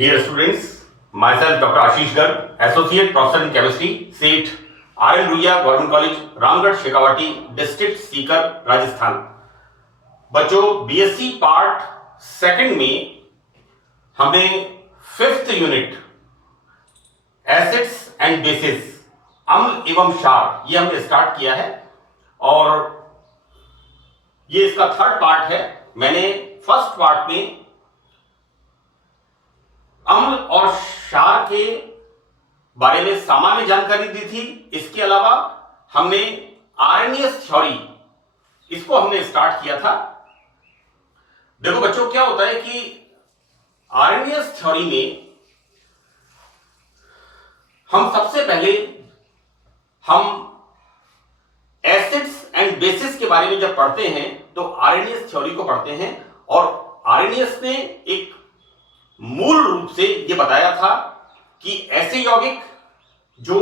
Dear students, myself Dr. Ashish Garg, Associate Professor in Chemistry, SEET, R.N. Ruia Government College, Ramgarh Shekhawati, district Sikar, Rajasthan. बच्चों, BSc part second में हमने 5th unit acids and bases, अम्ल एवं क्षार, ये हमने स्टार्ट किया है और ये इसका थर्ड पार्ट है। मैंने फर्स्ट पार्ट में अम्ल और क्षार के बारे में सामान्य जानकारी दी थी। इसके अलावा हमने आरएनएस थ्योरी, इसको हमने स्टार्ट किया था। देखो बच्चों, क्या होता है कि आरएनएस थ्योरी में हम सबसे पहले एसिड्स एंड बेसिस के बारे में जब पढ़ते हैं तो आरएनएस थ्योरी को पढ़ते हैं और आरएनएस ने एक मूल रूप से यह बताया था कि ऐसे यौगिक जो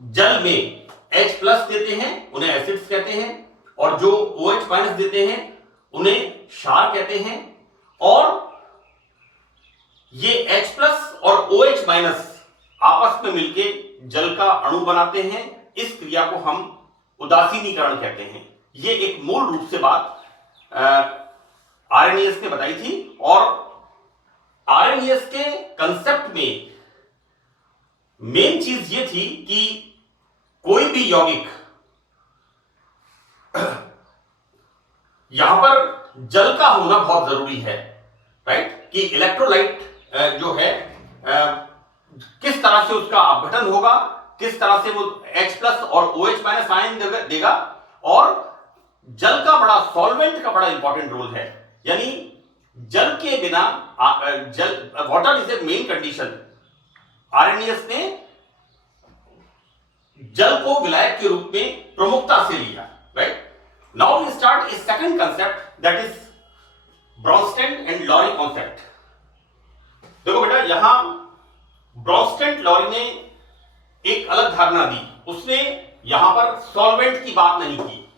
जल में H प्लस देते हैं उन्हें एसिड्स कहते हैं और जो OH माइनस देते हैं उन्हें क्षार कहते हैं। और ये H प्लस और OH माइनस आपस में मिलके जल का अणु बनाते हैं। इस क्रिया को हम उदासीनीकरण कहते हैं। ये एक मूल रूप से बात आरएनएस ने बताई थी और आरएनएस के कंसेप्ट में मेन चीज ये थी कि कोई भी यौगिक, यहां पर जल का होना बहुत जरूरी है, राइट, कि इलेक्ट्रोलाइट जो है किस तरह से उसका अपघटन होगा, किस तरह से वो H प्लस और OH माइनस आयन देगा। और जल का बड़ा, सॉल्वेंट का बड़ा इंपॉर्टेंट रोल है, यानी जल के बिना water is a main condition. RNS ने जल को विलायक के रूप में प्रमुखता से लिया, right. Now we start a second concept, that is Bronsted and Lowry concept. देखो बेटा, यहां ब्रॉन्स्टेड लॉरी ने एक अलग धारणा दी। उसने यहां पर सॉल्वेंट की बात नहीं की।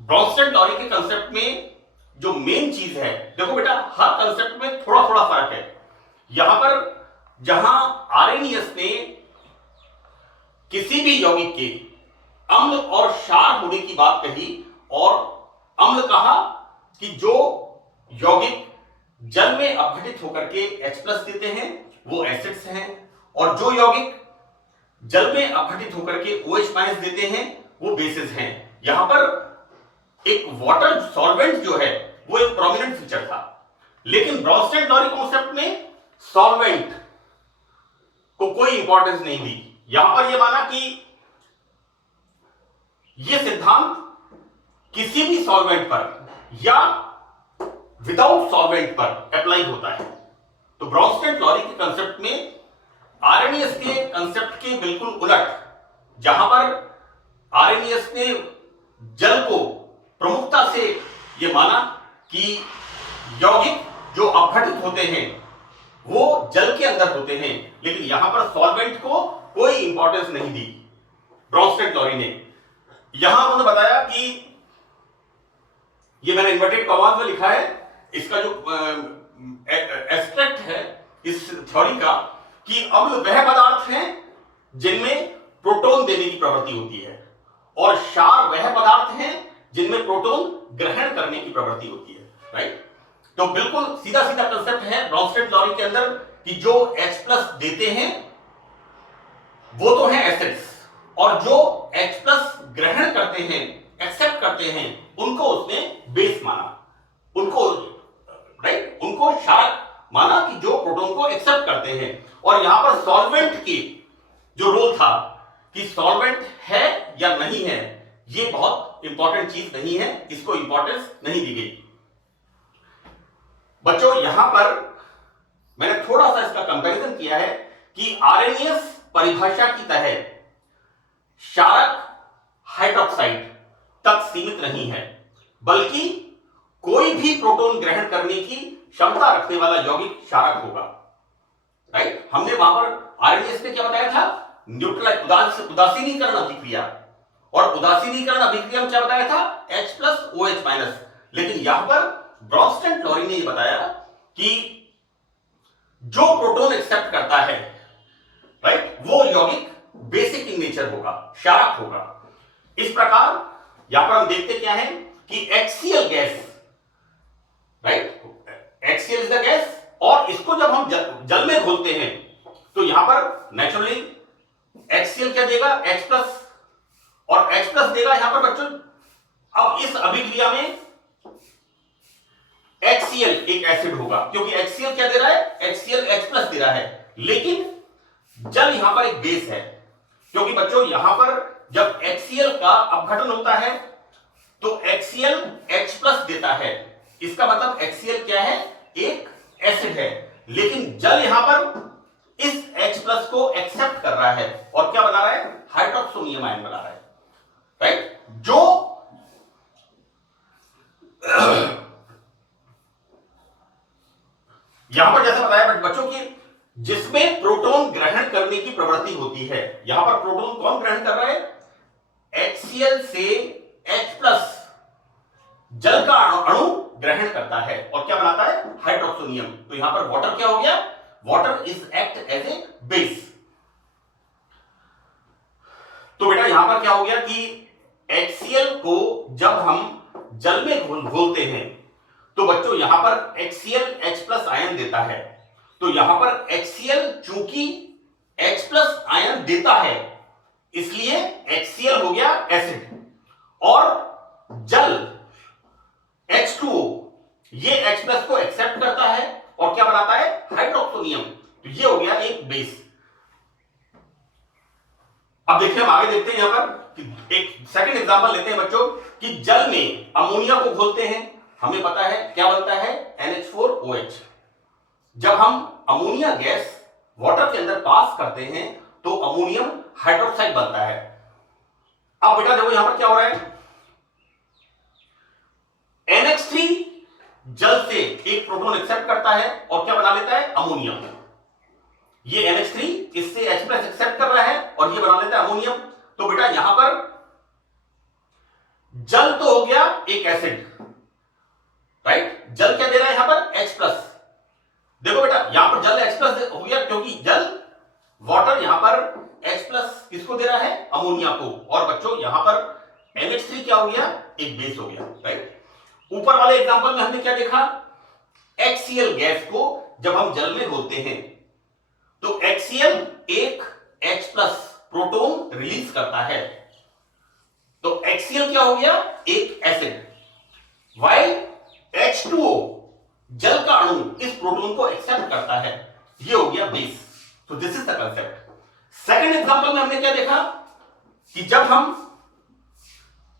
ब्रॉन्स्टेड लॉरी के कंसेप्ट में जो मेन चीज है, देखो बेटा, हर कंसेप्ट में थोड़ा थोड़ा फर्क है। यहां पर जहां आरएनएस ने किसी भी यौगिक के अम्ल और क्षार होने की बात कही और अम्ल कहा कि जो यौगिक जल में अपघटित होकर के H प्लस देते हैं वो एसिड्स हैं और जो यौगिक जल में अपघटित होकर के OH माइनस देते हैं वो बेसिस हैं। यहां पर एक वाटर सॉल्वेंट जो है वो एक प्रोमिनेंट फीचर था, लेकिन ब्रॉन्स्टेड लॉरी कॉन्सेप्ट में सॉल्वेंट को कोई इंपॉर्टेंस नहीं दी। यहां पर यह माना कि यह सिद्धांत किसी भी सॉल्वेंट पर या विदाउट सॉल्वेंट पर अप्लाई होता है। तो ब्रॉन्स्टेड लॉरी के कंसेप्ट में आरएनएस के कंसेप्ट के बिल्कुल उलट, जहां पर आरएनएस ने जल को प्रमुखता से यह माना कि यौगिक जो अपघटित होते हैं वो जल के अंदर होते हैं, लेकिन यहां पर सॉल्वेंट को कोई इंपॉर्टेंस नहीं दी ब्रॉन्स्टेड लॉरी ने। यहां उन्होंने बताया कि ये मैंने इन्वर्टेड कॉमास में लिखा है, इसका जो एब्स्ट्रैक्ट है इस थ्योरी का, कि अम्ल वह पदार्थ हैं जिनमें प्रोटॉन देने की प्रवृत्ति होती है और क्षार वह पदार्थ हैं जिनमें प्रोटॉन ग्रहण करने की प्रवृत्ति होती है, राइट। तो बिल्कुल सीधा सीधा कंसेप्ट है ब्रॉन्स्टेड लॉरी के अंदर कि जो H प्लस देते हैं वो तो है एसिड्स और जो H प्लस ग्रहण करते हैं, एक्सेप्ट करते हैं, उनको उसने बेस माना, उनको, राइट, उनको क्षारक माना कि जो प्रोटॉन को एक्सेप्ट करते हैं। और यहां पर सॉल्वेंट की जो रोल था कि सॉल्वेंट है या नहीं है, ये बहुत इंपॉर्टेंट चीज नहीं है, इसको इंपॉर्टेंस नहीं दी गई। बच्चों, यहां पर मैंने थोड़ा सा इसका कंपैरिजन किया है कि आरएनएस परिभाषा की तहत क्षारक हाइड्रोक्साइड तक सीमित नहीं है, बल्कि कोई भी प्रोटॉन ग्रहण करने की क्षमता रखने वाला यौगिक क्षारक होगा, राइट। हमने वहां पर आरएनएस ने क्या बताया था, उदासीनीकरण अभिक्रिया, और उदासीनीकरण अभिक्रिया में क्या बताया था, H प्लस OH माइनस। लेकिन यहां पर ब्रॉन्स्टेड लॉरी ने यह बताया कि जो प्रोटॉन एक्सेप्ट करता है, राइट, वो यौगिक बेसिक इन नेचर होगा, क्षारक होगा। इस प्रकार यहां पर हम देखते क्या है कि HCl gas, right, HCl is the gas, और इसको जब हम जल में घोलते हैं तो यहां पर नेचुरली HCl क्या देगा, H प्लस, और H प्लस देगा यहां पर बच्चों। अब इस अभिक्रिया में HCl एक एसिड होगा, क्योंकि HCl क्या दे रहा है, HCl H प्लस दे रहा है, लेकिन जल यहां पर एक बेस है, क्योंकि बच्चों यहां पर जब HCl का अपघटन होता है तो HCl H प्लस देता है। इसका मतलब HCl क्या है, एक एसिड है, लेकिन जल यहां पर इस H प्लस को एक्सेप्ट कर रहा है और क्या बना रहा है, हाइड्रोक्सोनियम आयन बना रहा है, राइट। जो यहां पर जैसे बताया बच्चों की, जिसमें प्रोटॉन ग्रहण करने की प्रवृत्ति होती है, यहां पर प्रोटॉन कौन ग्रहण कर रहा है, HCl से H प्लस जल का अणु ग्रहण करता है और क्या बनाता है, हाइड्रोक्सोनियम। तो यहां पर वाटर क्या हो गया, water is act as a base. तो बेटा यहां पर क्या हो गया कि HCl को जब हम जल में घोलते हैं तो बच्चों यहां पर HCl H प्लस आयन देता है। तो यहां पर HCl चूंकि H प्लस आयन देता है इसलिए HCl हो गया एसिड, और जल H2O ये H प्लस को एक्सेप्ट करता है और क्या बनाता है, हाइड्रोक्सोनियम। तो ये हो गया एक बेस। अब देखिए हम आगे देखते हैं यहां पर कि एक सेकंड एग्जांपल लेते हैं बच्चों कि जल में अमोनिया को घोलते हैं, हमें पता है क्या बनता है, NH4OH। जब हम अमोनिया गैस वाटर के अंदर पास करते हैं तो अमोनियम हाइड्रोक्साइड बनता है। अब बेटा देखो यहां पर क्या हो रहा है, NH3 जल से एक प्रोटॉन एक्सेप्ट करता है और क्या बना लेता है, अमोनियम। ये NH3 इससे H प्लस एक्सेप्ट कर रहा है और ये बना लेता है अमोनियम। तो बेटा यहां पर जल तो हो गया एक एसिड, राइट, जल क्या दे रहा है यहां पर, H प्लस। देखो बेटा यहां पर जल H प्लस हो गया, क्योंकि जल वाटर यहां पर H प्लस किसको दे रहा है, अमोनिया को, और बच्चों यहां पर NH3 क्या हो गया, एक बेस हो गया, राइट। ऊपर वाले एग्जांपल में हमने क्या देखा, HCl गैस को जब हम जल में घोलते हैं तो HCl एक H प्लस प्रोटॉन रिलीज करता है, तो HCl क्या हो गया, एक एसिड, वाइल H2O जल का अणु इस प्रोटॉन को एक्सेप्ट करता है, ये हो गया बेस। तो this is the concept. Second example में हमने क्या देखा कि जब हम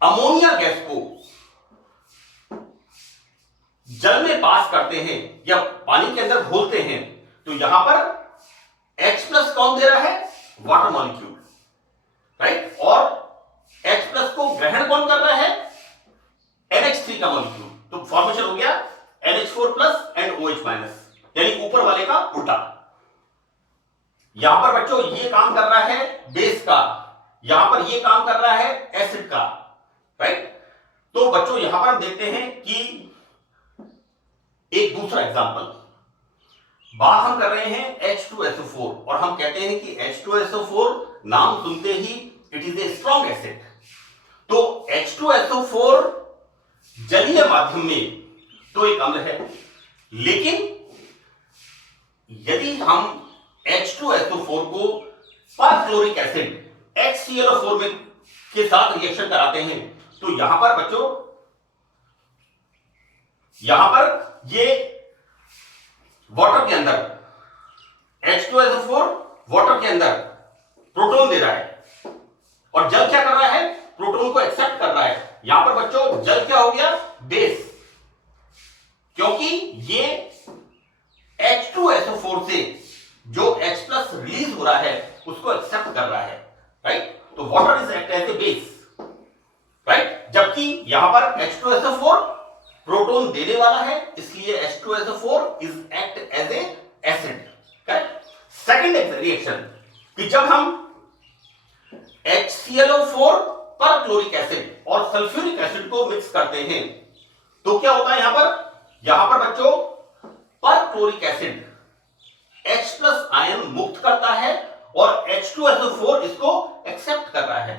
अमोनिया गैस को जल में पास करते हैं या पानी के अंदर घोलते हैं तो यहां पर H प्लस कौन दे रहा है, वाटर मॉलिक्यूल, राइट, और H प्लस को ग्रहण कौन कर रहा है, NH3 का मॉलिक्यूल। तो फॉर्मेशन हो गया NH4 plus and OH minus, यानी ऊपर वाले का उल्टा। यहां पर बच्चों ये काम कर रहा है बेस का, यहां पर ये काम कर रहा है एसिड का, राइट। तो बच्चों यहां पर हम देखते हैं कि एक दूसरा एग्जांपल, बात हम कर रहे हैं H2SO4 और हम कहते हैं कि H2SO4 नाम सुनते ही it is a strong acid. तो H2SO4 जलीय माध्यम में तो एक अम्ल है, लेकिन यदि हम H2SO4 को परक्लोरिक एसिड HClO4 में के साथ रिएक्शन कराते हैं तो यहां पर बच्चों, यहां पर ये वाटर के अंदर H2SO4 वाटर के अंदर प्रोटॉन दे रहा है और जल क्या कर रहा है, प्रोटॉन को एक्सेप्ट कर रहा है। यहां पर बच्चों जल क्या हो गया, बेस, क्योंकि ये H2SO4 से जो H प्लस रिलीज हो रहा है उसको एक्सेप्ट कर रहा है, राइट। तो water is act as a base, right, जबकि यहां पर H2SO4 प्रोटॉन देने वाला है इसलिए H2SO4 is act as a acid, correct. Second reaction कि जब हम HClO4 पर क्लोरिक एसिड और सल्फ्यूरिक एसिड को मिक्स करते हैं तो क्या होता है, यहां पर बच्चों पर परक्लोरिक एसिड H+ आयन मुक्त करता है और H2SO4 इसको एक्सेप्ट कर रहा है।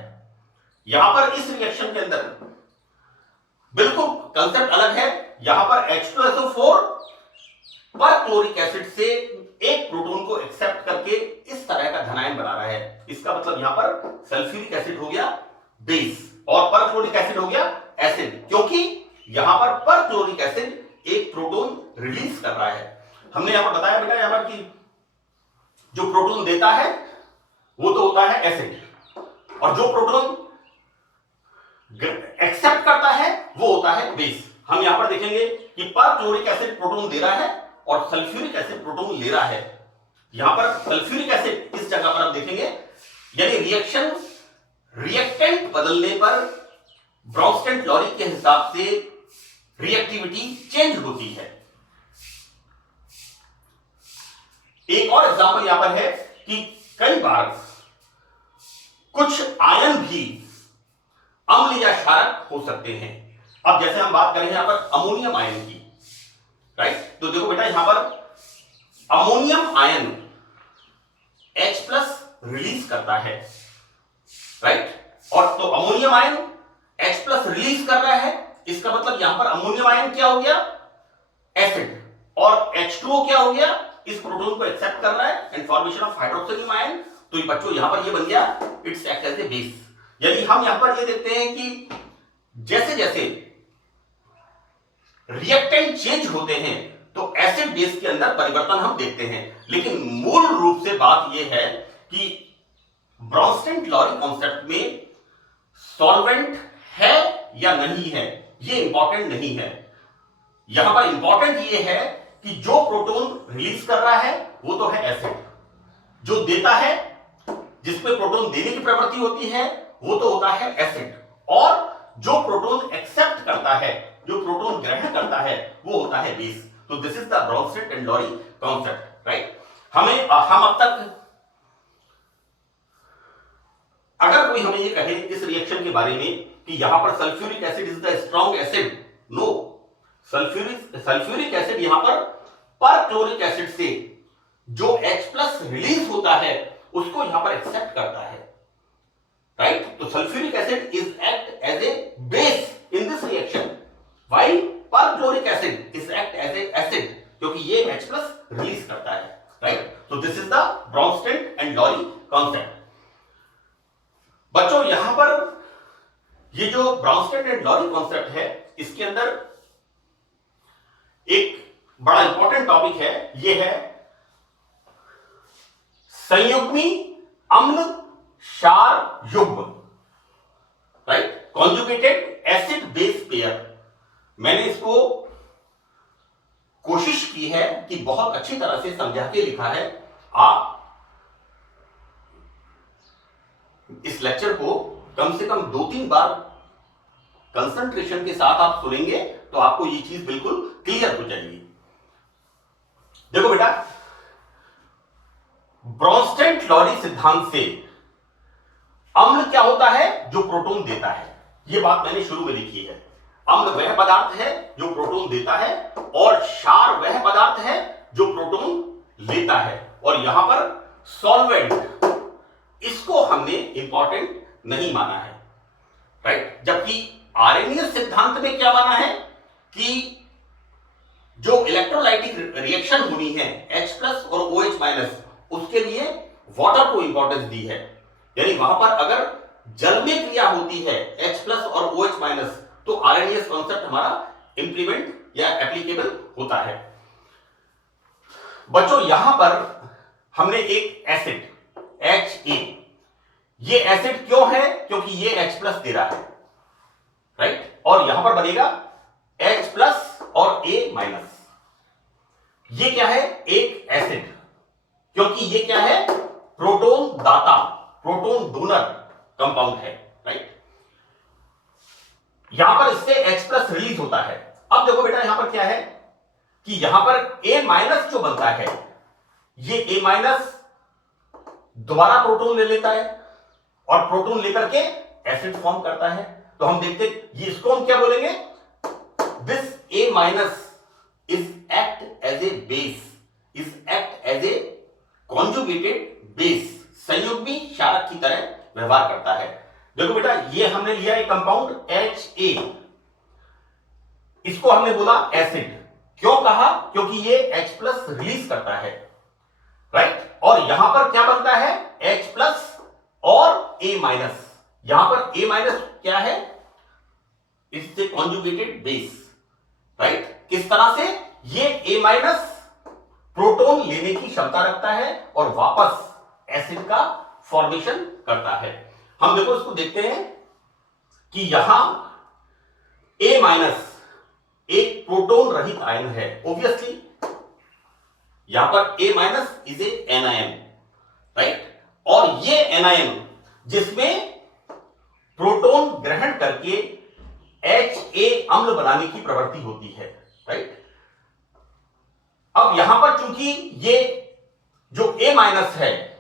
यहां पर इस रिएक्शन के अंदर बिल्कुल कंसेप्ट अलग है। यहां पर H2SO4 परक्लोरिक एसिड से एक प्रोटॉन को एक्सेप्ट करके इस तरह का धनायन बना रहा है। इसका मतलब यहां पर सल्फ्यूरिक एसिड हो गया बेस और परक्लोरिक एसिड हो गया एसिड, क्योंकि यहां पर परक्लोरिक एसिड एक प्रोटॉन रिलीज कर रहा है। हमने यहां पर बताया बेटा यहां पर कि जो प्रोटॉन देता है वो तो होता है एसिड और जो प्रोटॉन एक्सेप्ट करता है वो होता है बेस। हम यहां पर देखेंगे कि परक्लोरिक एसिड प्रोटॉन दे रहा है और सल्फ्यूरिक एसिड प्रोटॉन ले रहा है। यहां पर सल्फ्यूरिक एसिड इस जगह पर हम देखेंगे, यानी रिएक्टेंट बदलने पर ब्राउनस्टेन-लॉरी के हिसाब से रिएक्टिविटी चेंज होती है। एक और एग्जांपल यहां पर है कि कई बार कुछ आयन भी अम्ल या क्षारक हो सकते हैं। अब जैसे हम बात करें यहां पर अमोनियम आयन की, राइट, तो देखो बेटा यहां पर अमोनियम आयन H+ रिलीज करता है, राइट, और तो अमोनियम आयन H+ रिलीज कर रहा है। इसका मतलब यहां पर अमोनियम आयन क्या हो गया, एसिड, और H2O क्या हो गया, इस प्रोटॉन को एक्सेप्ट कर रहा है and formation of hydroxylium ion. तो बच्चों यहां पर ये बन गया it's act as a base. यानी हम यहां पर ये देखते हैं कि जैसे जैसे रिएक्टेंट चेंज होते हैं तो एसिड बेस के अंदर परिवर्तन हम देखते हैं, लेकिन मूल रूप से बात यह है कि ब्राउनस्टेन-लॉरी कॉन्सेप्ट में सॉल्वेंट है या नहीं है ये इंपॉर्टेंट नहीं है। यहां पर इंपॉर्टेंट ये है कि जो प्रोटॉन रिलीज कर रहा है वो तो है एसिड, जो देता है जिसपे प्रोटॉन देने की प्रवृत्ति होती है वो तो होता है एसिड, और जो प्रोटॉन एक्सेप्ट करता है, जो प्रोटॉन ग्रहण करता है वो होता है बेस। तो this is the Bronsted Lowry concept, right. हम अब तक अगर कोई हमें ये कहे इस रिएक्शन के बारे में कि यहां पर sulphuric acid is the strong acid, no, sulphuric acid यहां पर परक्लोरिक एसिड से जो H+ रिलीज होता है उसको यहां पर एक्सेप्ट करता है, राइट। तो sulphuric acid is act as a base in this reaction while perchloric acid is act as a acid, क्योंकि ये H+ रिलीज करता है, राइट। तो this is the Bronsted Lowry concept. बच्चों यहां पर ये जो ब्राउनस्टेन-लॉरी कॉन्सेप्ट है इसके अंदर एक बड़ा इंपॉर्टेंट टॉपिक है, ये है संयुग्मी अम्ल क्षार युग्म, right, conjugated acid base pair. मैंने इसको कोशिश की है कि बहुत अच्छी तरह से समझा के लिखा है। आप इस लेक्चर को कम से कम 2-3 बार कंसंट्रेशन के साथ आप सुनेंगे तो आपको ये चीज बिल्कुल क्लियर हो जाएगी। देखो बेटा, ब्राउनस्टेन-लॉरी सिद्धांत से अम्ल क्या होता है, जो प्रोटॉन देता है। यह बात मैंने शुरू में लिखी है। अम्ल वह पदार्थ है जो प्रोटॉन देता है और क्षार वह पदार्थ है जो प्रोटॉन लेता है। और यहां पर सॉल्वेंट, इसको हमने इंपॉर्टेंट नहीं माना है, राइट। जबकि आर्रेनियस सिद्धांत में क्या माना है कि जो इलेक्ट्रोलाइटिक रिएक्शन होनी है H+ और OH-, उसके लिए वाटर को इंपॉर्टेंस दी है। यानी वहां पर अगर जल में क्रिया होती है H+ और OH-, तो आर्रेनियस कॉन्सेप्ट हमारा इंप्लीमेंट या एप्लीकेबल होता है। बच्चों यहां पर हमने एक एसिड Ha, ये एसिड क्यों है, क्योंकि ये H+ दे रहा है, राइट, और यहां पर बनेगा H+ और A-। ये क्या है, एक एसिड, क्योंकि ये क्या है, प्रोटॉन दाता, प्रोटॉन डोनर कंपाउंड है, राइट। यहां पर इससे H+ रिलीज होता है। अब देखो बेटा यहां पर क्या है कि यहां पर A- जो बनता है, ये A- दोबारा प्रोटॉन ले लेता है और प्रोटॉन लेकर के एसिड फॉर्म करता है। तो हम देखते ये इसको हम क्या बोलेंगे, this A- is act as as a base, is act as a conjugated base, संयुग्मी क्षारक की तरह व्यवहार करता है। देखो बेटा, ये हमने लिया एक कंपाउंड HA, इसको हमने बोला एसिड। क्यों कहा? क्योंकि ये H+ रिलीज करता है, राइट। और यहां पर क्या बनता है? H+ और A-। यहां पर A- क्या है? It's a conjugated base, right. किस तरह से? ये A- प्रोटॉन लेने की क्षमता रखता है और वापस एसिड का फॉर्मेशन करता है। हम देखो इसको देखते हैं कि यहां A- एक प्रोटॉन रहित आयन है, ऑब्वियसली यहां पर A- is a anion, right. और ये एनायन जिसमें प्रोटॉन ग्रहण करके HA अम्ल बनाने की प्रवृत्ति होती है, राइट। अब यहां पर चूंकि ये जो A- है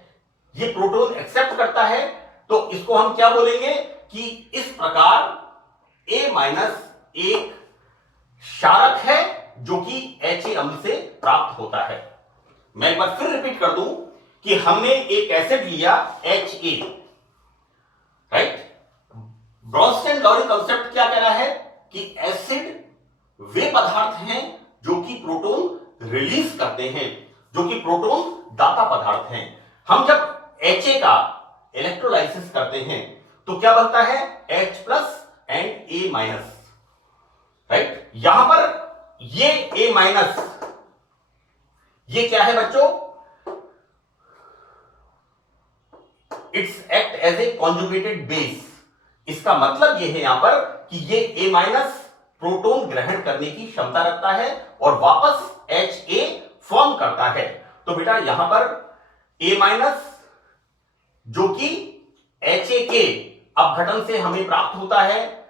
ये प्रोटॉन एक्सेप्ट करता है, तो इसको हम क्या बोलेंगे कि इस प्रकार A- एक क्षारक है जो कि HA अम्ल से प्राप्त होता है। मैं एक बार फिर रिपीट कर दूं कि हमने एक एसिड लिया HA, राइट। ब्रॉन्स्टेन-लॉरी कंसेप्ट क्या कह रहा है कि एसिड वे पदार्थ हैं जो कि प्रोटॉन रिलीज करते हैं, जो कि प्रोटॉन दाता पदार्थ हैं। हम जब HA का इलेक्ट्रोलाइसिस करते हैं तो क्या बनता है? H+ and A-, right. यहां पर ये A-, ये क्या है बच्चों? It's act as a conjugated base. इसका मतलब यह है यहां पर कि ये A- प्रोटॉन ग्रहण करने की क्षमता रखता है और वापस HA फॉर्म करता है। तो बेटा यहां पर A- जो कि HA के अपघटन से हमें प्राप्त होता है,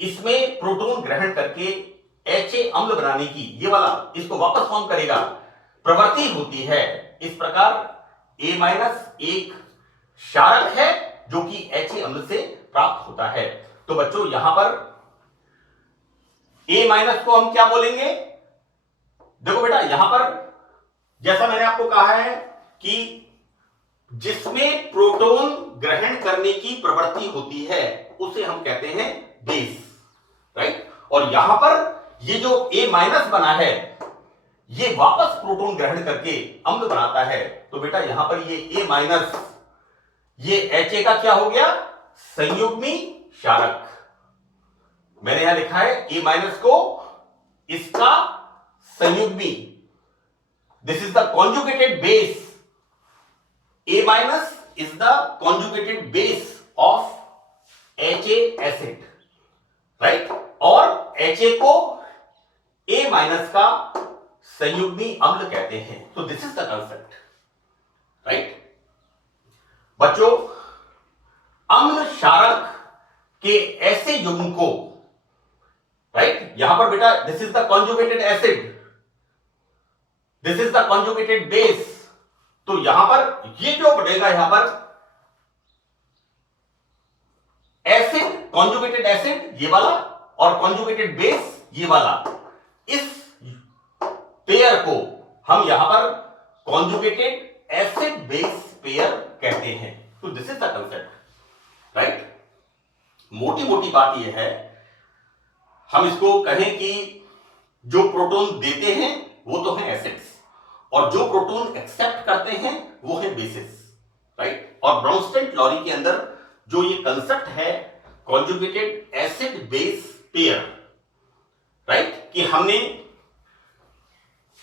इसमें प्रोटॉन ग्रहण करके HA अम्ल बनाने की, ये वाला इसको वापस फॉर्म करेगा, प्रवृत्ति होती है। इस प्रकार A- एक क्षारक है जो कि HA अम्ल से प्राप्त होता है। तो बच्चों यहां पर A- को हम क्या बोलेंगे? देखो बेटा, यहां पर जैसा मैंने आपको कहा है कि जिसमें प्रोटॉन ग्रहण करने की प्रवृत्ति होती है उसे हम कहते हैं बेस, राइट। और यहां पर ये जो A- बना है ये वापस प्रोटॉन ग्रहण करके अम्ल बनाता है। तो बेटा यहां पर ये A- ये HA का क्या हो गया? संयुग्मी क्षारक। मैंने यहां लिखा है A- को इसका संयुग्मी, this is the conjugated base. A- is the conjugated base of HA acid, right? और HA को A- का संयुग्मी अम्ल कहते हैं। तो this is the concept, right. बच्चों, अम्ल क्षारक के ऐसे युग्म को, राइट, यहां पर बेटा this is the conjugated acid, this is the conjugated base. तो यहां पर ये जो बनेगा यहां पर एसिड, कॉन्जुगेटेड एसिड ये वाला और कॉन्जुगेटेड बेस ये वाला, इस पेयर को हम यहां पर कॉन्जुगेटेड एसिड बेस पेयर कहते हैं। तो this is the concept, right. मोटी मोटी बात यह है, हम इसको कहें कि जो प्रोटॉन देते हैं वो तो है एसिड्स और जो प्रोटॉन एक्सेप्ट करते हैं वो है बेसिस, राइट। और ब्रॉन्स्टेन-लॉरी के अंदर जो ये कंसेप्ट है conjugated acid base pair, right, कि हमने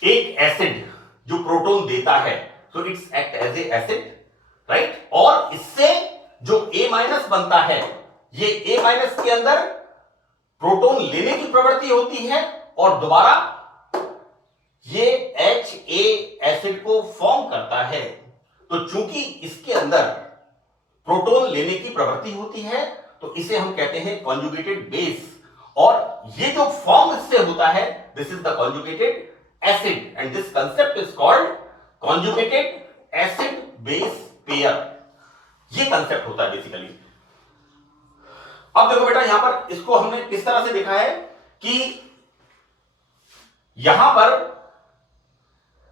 एक एसिड जो प्रोटॉन देता है तो it's act as a acid, right. और इससे जो A- बनता है, ये A- के अंदर प्रोटॉन लेने की प्रवृत्ति होती है और दोबारा ये HA एसिड को फॉर्म करता है। तो चूंकि इसके अंदर प्रोटॉन लेने की प्रवृत्ति होती है तो इसे हम कहते हैं कॉन्जुगेटेड बेस, और ये जो फॉर्म इससे होता है this is the conjugated acid and this concept is called conjugated acid base pair. ये कंसेप्ट होता है बेसिकली। अब देखो बेटा, यहां पर इसको हमने किस तरह से देखा है कि यहां पर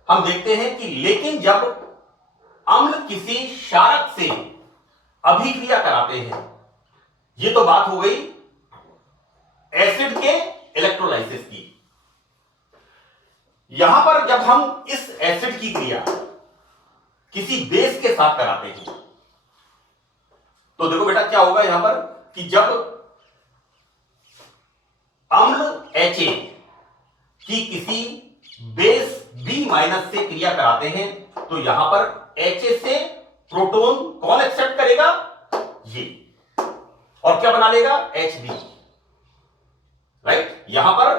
हम देखते हैं कि लेकिन जब अम्ल किसी क्षारक से अभिक्रिया कराते हैं, ये तो बात हो गई एसिड के इलेक्ट्रोलाइसिस की। यहां पर जब हम इस एसिड की क्रिया किसी बेस के साथ कराते हैं, तो देखो बेटा क्या होगा यहां पर कि जब अम्ल Ha की किसी बेस B- से क्रिया कराते हैं, तो यहां पर Ha से प्रोटॉन कौन एक्सेप्ट करेगा? ये, और क्या बना लेगा? Hb, right. यहां पर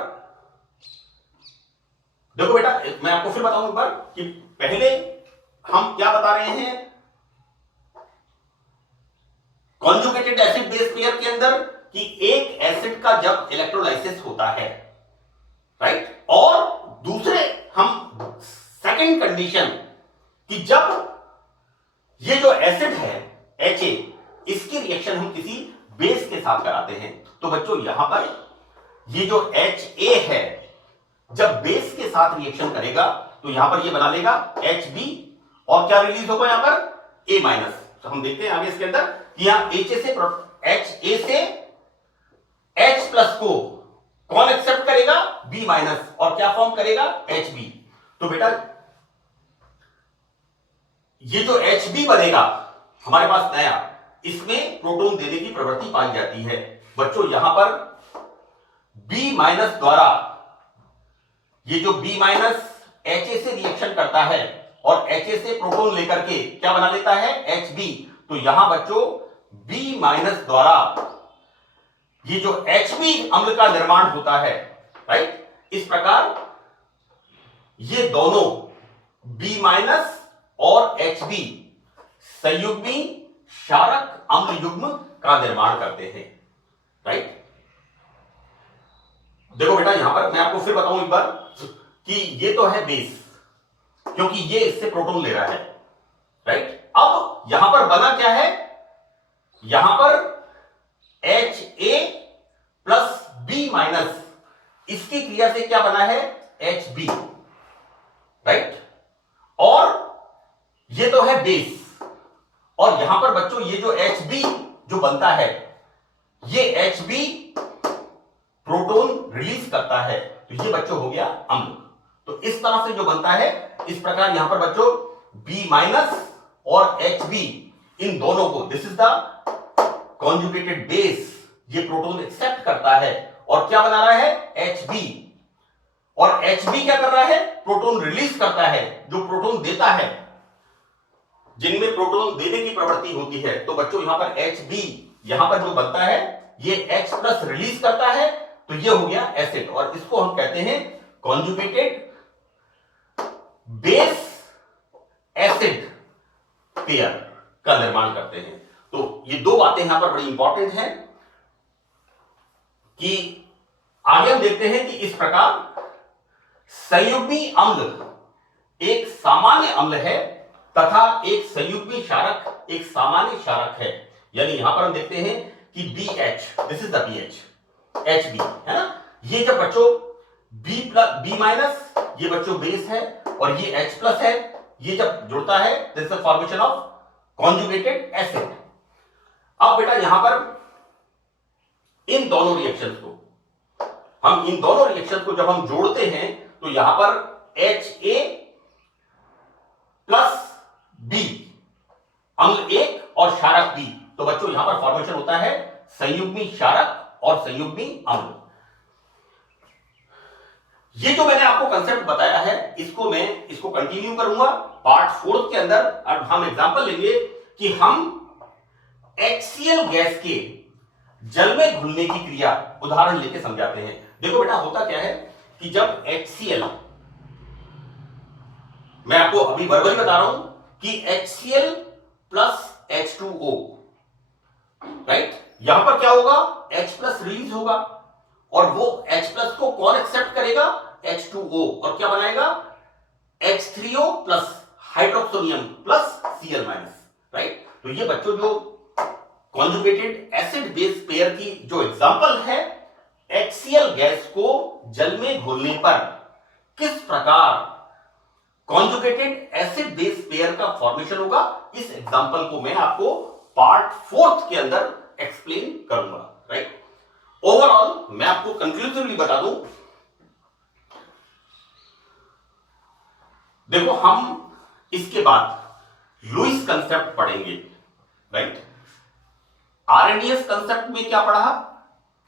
देखो बेटा, मैं आपको फिर बताऊं एक बार कि पहले हम क्या बता रहे हैं कॉन्जुगेटेड एसिड बेस पेयर के अंदर कि एक एसिड का जब इलेक्ट्रोलाइसिस होता है, राइट, और दूसरे हम सेकंड कंडीशन कि जब ये जो एसिड है Ha, इसकी रिएक्शन हम किसी बेस के साथ कराते हैं। तो बच्चों यहां पर ये जो Ha है जब बेस के साथ रिएक्शन करेगा तो यहां पर ये बना लेगा Hb, और क्या रिलीज होगा यहां पर A-। तो हम देखते हैं आगे इसके अंदर कि यहां Ha से H प्लस को कौन एक्सेप्ट करेगा? B-, और क्या फॉर्म करेगा? Hb। तो बेटा ये जो Hb बनेगा हमारे पास नया, इसमें प्रोटॉन देने की प्रवृत्ति पाई जाती है। बच्चों यहां पर B- द्वारा ये जो B- Ha से रिएक्शन करता है और Ha से प्रोटॉन लेकर के क्या बना लेता है? Hb। तो यहां बच्चों B- द्वारा ये जो Hb अम्ल का निर्माण होता है, राइट। इस प्रकार ये दोनों B- और Hb संयुग्मी क्षारक अम्ल युग्म का निर्माण करते हैं, राइट। देखो बेटा यहां पर मैं आपको फिर बताऊं एक बार कि ये तो है बेस, क्योंकि ये इससे प्रोटॉन ले रहा है, राइट। अब यहां पर बना क्या है? यहां पर Ha प्लस B- इसकी क्रिया से क्या बना है? Hb, right. और ये तो है बेस, और यहां पर बच्चों ये जो Hb जो बनता है, ये Hb प्रोटॉन रिलीज करता है, तो ये बच्चों हो गया अम्ल। तो इस तरह से जो बनता है, इस प्रकार यहां पर बच्चों B- और Hb इन दोनों को, this is the conjugated base, ये प्रोटॉन एक्सेप्ट करता है और क्या बना रहा है? Hb। और Hb क्या कर रहा है? प्रोटॉन रिलीज करता है। जो प्रोटॉन देता है, जिनमें प्रोटॉन देने की प्रवृत्ति होती है, तो बच्चों यहां पर Hb यहां पर जो बनता है ये H प्लस रिलीज करता है, तो ये हो गया एसिड, और इसको हम कहते हैं कॉन्जुगेटेड बेस एसिड पेयर का निर्माण करते हैं। तो ये दो बातें यहां पर बड़ी इंपॉर्टेंट हैं कि आगे हम देखते हैं कि इस प्रकार संयुग्मी अम्ल एक सामान्य अम्ल है तथा एक संयुग्मी क्षारक एक सामान्य क्षारक है। यानी यहां पर हम देखते हैं कि BH, this is the BH, Hb है ना। ये जब बच्चों B- ये बच्चों बेस है और ये H प्लस है, ये जब जुड़ता है this is the formation of conjugated acid. अब बेटा यहां पर इन दोनों रिएक्शंस को जब हम जोड़ते हैं तो यहां पर Ha प्लस B, अम्ल एक और क्षारक B, तो बच्चों यहां पर फॉर्मेशन होता है संयुग्मी क्षारक और संयुग्मी अम्ल। ये जो मैंने आपको कंसेप्ट बताया है, इसको कंटिन्यू करूंगा पार्ट 4 के अंदर। अब हम एग्जांपल लेंगे कि हम HCl गैस के जल में घुलने की क्रिया उदाहरण लेके समझाते हैं। देखो बेटा होता क्या है कि जब HCl, मैं आपको अभी वर्बली बता रहा हूं कि HCl प्लस H2O, राइट, यहां पर क्या होगा? H प्लस रिलीज होगा और वो H प्लस को कौन एक्सेप्ट करेगा? H2O, और क्या बनाएगा? H3O plus hydroxonium plus Cl minus, right. तो ये बच्चों जो कॉन्जुगेटेड एसिड बेस पेयर की जो एग्जांपल है, HCl गैस को जल में घोलने पर किस प्रकार कॉन्जुगेटेड एसिड बेस पेयर का फॉर्मेशन होगा। इस एग्जांपल को मैं आपको पार्ट 4 के अंदर एक्सप्लेन करूंगा, राइट। ओवरऑल मैं आपको कंक्लूसिवली बता दूं, देखो हम इसके बाद लुईस कंसेप्ट पढ़ेंगे, राइट। आरएनएस कंसेप्ट में क्या पढ़ा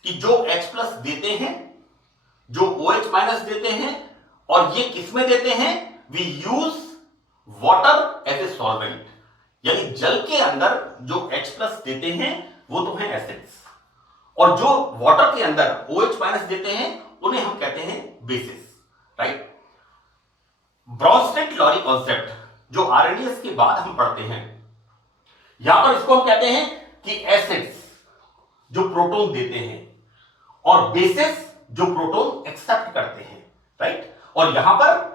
कि जो H+ देते हैं, जो OH- देते हैं, और ये किसमें देते हैं, we use water as a solvent, यानी जल के अंदर जो H+ देते हैं वो तो है एसिड्स, और जो वाटर के अंदर OH- देते हैं उन्हें हम कहते हैं बेसिस, राइट। ब्रॉन्स्टेड-लॉरी कॉन्सेप्ट जो आरएनएस के बाद हम पढ़ते हैं, यहां पर इसको हम कहते हैं कि एसिड्स जो प्रोटॉन देते हैं और बेसिस जो प्रोटॉन एक्सेप्ट करते हैं, राइट। और यहां पर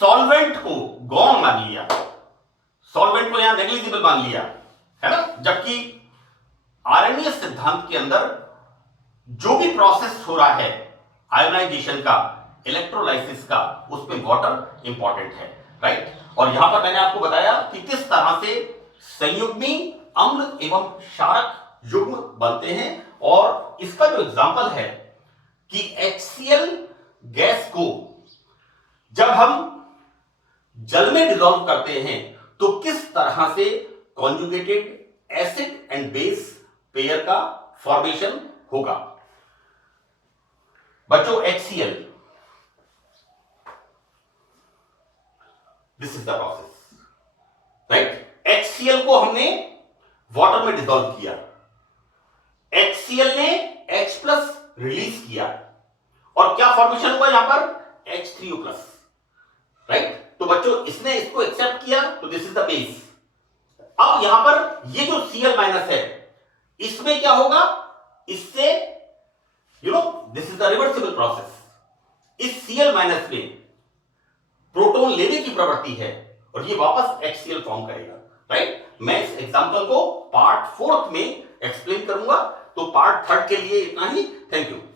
सॉल्वेंट को गौण मान लिया, सॉल्वेंट को यहां नेग्लिजिबल मान लिया, है ना। जबकि आरएनएस सिद्धांत के अंदर जो भी प्रोसेस हो रहा है आयोनाइजेशन का, इलेक्ट्रोलाइसिस का, उसमें वाटर इंपॉर्टेंट है, राइट। और यहां पर मैंने आपको बताया कि किस तरह से संयुग्मी अम्ल एवं क्षारक युग्म बनते हैं, और इसका जो एग्जांपल है कि HCl गैस को जब हम जल में डिसॉल्व करते हैं तो किस तरह से conjugated acid and base pair का फॉर्मेशन होगा। बच्चों HCl, this is the process, right. HCl को हमने वाटर में डिसॉल्व किया, HCl ने H+ रिलीज किया, और क्या फॉर्मेशन हुआ यहां पर, H3O+, राइट। तो बच्चों इसने इसको एक्सेप्ट किया, तो दिस इज द बेस। अब यहां पर ये जो Cl- है, इसमें क्या होगा, इससे this is the reversible process. इस Cl- में प्रोटॉन लेने की प्रवृत्ति है और ये वापस HCl फॉर्म करेगा, राइट। मैं इस एग्जांपल को पार्ट 4 में एक्सप्लेन करूंगा, तो पार्ट 3 के लिए इतना ही। Thank you.